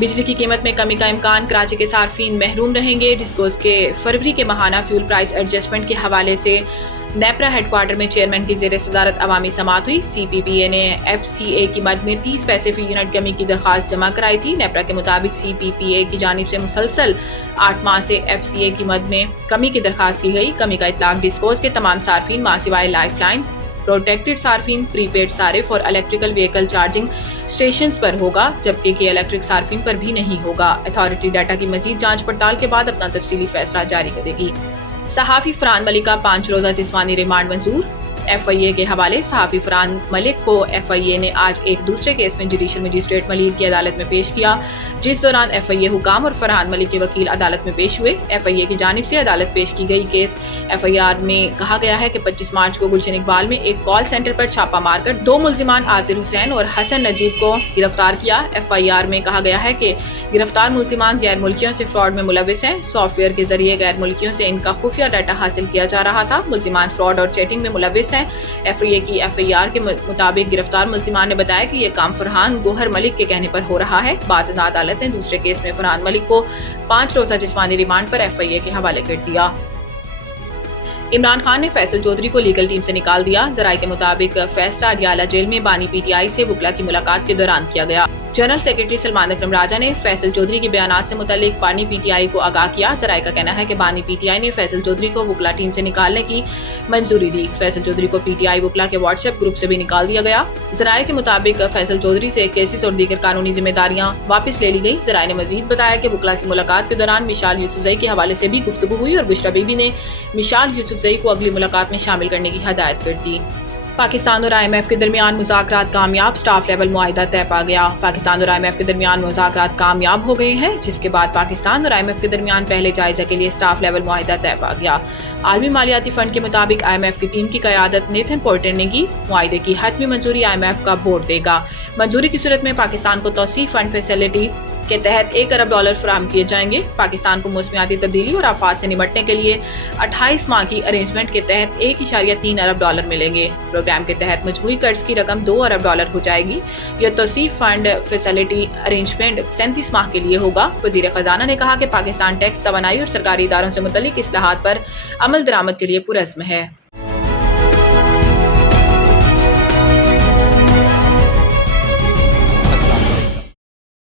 بجلی کی قیمت میں کمی کا امکان، کراچی کے صارفین محروم رہیں گے۔ ڈسکوز کے فروری کے ماہانہ فیول پرائس ایڈجسٹمنٹ کے حوالے سے نیپرا ہیڈ کوارٹر میں چیئرمین کی زیر صدارت عوامی سماعت ہوئی۔ سی پی پی اے نے ایف سی اے کی مد میں 30 پیسے فی یونٹ کمی کی درخواست جمع کرائی تھی۔ نیپرا کے مطابق سی پی پی اے کی جانب سے مسلسل 8 ماہ سے ایف سی اے کی مد میں کمی کی درخواست کی گئی۔ کمی کا اطلاق ڈسکوز کے تمام صارفین ماہ سوائے لائف لائن، پروٹیکٹڈ صارفین، پری پیڈ صارف اور الیکٹریکل وہیکل چارجنگ اسٹیشنز پر ہوگا، جبکہ کہ الیکٹرک صارفین پر بھی نہیں ہوگا۔ اتھارٹی ڈیٹا کی مزید جانچ پڑتال کے بعد اپنا تفصیلی فیصلہ جاری کرے گی۔ صحافی فرحان ملک کا 5 روزہ جسمانی ریمانڈ منظور۔ ایف آئی اے کے حوالے صحافی فرحان ملک کو ایف آئی اے نے آج ایک دوسرے کیس میں جوڈیشل مجسٹریٹ ملیر کی عدالت میں پیش کیا، جس دوران ایف آئی اے حکام اور فرحان ملک کے وکیل عدالت میں پیش ہوئے۔ ایف آئی اے کی جانب سے عدالت پیش کی گئی کیس ایف آئی آر میں کہا گیا ہے کہ 25 مارچ کو گلشن اقبال میں ایک کال سینٹر پر چھاپہ مار کر 2 ملزمان عاطر حسین اور حسن نجیب کو گرفتار کیا۔ ایف آئی آر میں کہا گیا ہے کہ گرفتار ملزمان غیر ملکیوں سے فراڈ میں ملوث ہیں۔ سافٹ ویئر کے ذریعے غیر ملکیوں سے ان کا خفیہ ڈیٹا حاصل کیا جا رہا تھا۔ ملزمان فراڈ اور چیٹنگ میں ملوث ہیں۔ ایف آئی اے کی ایف آئی آر کے مطابق گرفتار ملزمان نے بتایا کہ یہ کام فرحان گوہر ملک کے کہنے پر ہو رہا ہے۔ بعد ازاں عدالت نے دوسرے کیس میں فرحان ملک کو 5 روزہ جسمانی ریمانڈ پر ایف آئی اے کے حوالے کر دیا۔ عمران خان نے فیصل چودھری کو لیگل ٹیم سے نکال دیا۔ ذرائع کے مطابق فیصلہ اڈیالہ جیل میں بانی پی ٹی آئی سے وکلا کی ملاقات کے دوران کیا گیا۔ جنرل سیکرٹری سلمان اکرم راجہ نے فیصل چودھری کے بیانات سے متعلق بانی پی ٹی آئی کو آگاہ کیا۔ ذرائع کا کہنا ہے کہ بانی پی ٹی آئی نے فیصل چودھری کو وکلا ٹیم سے نکالنے کی منظوری دی۔ فیصل چودھری کو پی ٹی آئی وکلا کے واٹس ایپ گروپ سے بھی نکال دیا گیا۔ ذرائع کے مطابق فیصل چودھری سے کیسز اور دیگر قانونی ذمہ داریاں واپس لے لی گئی۔ ذرائع نے مزید بتایا کہ وکلا کی ملاقات کے دوران مشال یوسفزئی کے حوالے سے بھی گفتگو ہوئی اور بشریٰ بی بی نے مشال یوسفزئی کو اگلی ملاقات میں شامل کرنے کی ہدایت کر دی۔ پاکستان اور آئی ایم ایف کے درمیان مذاکرات کامیاب، سٹاف لیول معاہدہ طے پا گیا۔ پاکستان اور آئی ایم ایف کے درمیان مذاکرات کامیاب ہو گئے ہیں، جس کے بعد پاکستان اور آئی ایم ایف کے درمیان پہلے جائزہ کے لیے سٹاف لیول معاہدہ طے پا گیا۔ عالمی مالیاتی فنڈ کے مطابق آئی ایم ایف کی ٹیم کی قیادت نیتھن پورٹر نے کی۔ معاہدے کی حتمی منظوری آئی ایم ایف کا بورڈ دے گا۔ منظوری کی صورت میں پاکستان کو توسیع فنڈ فیسلٹی کے تحت $1 ارب فراہم کیے جائیں گے۔ پاکستان کو موسمیاتی تبدیلی اور آفات سے نمٹنے کے لیے 28 ماہ کی ارینجمنٹ کے تحت $1.3 ارب ملیں گے۔ پروگرام کے تحت مجموعی قرض کی رقم $2 ارب ہو جائے گی۔ یہ توسیع فنڈ فیسلٹی ارینجمنٹ 37 ماہ کے لیے ہوگا۔ وزیر خزانہ نے کہا کہ پاکستان ٹیکس، توانائی اور سرکاری اداروں سے متعلق اصلاحات پر عمل درآمد کے لیے پرعزم ہے۔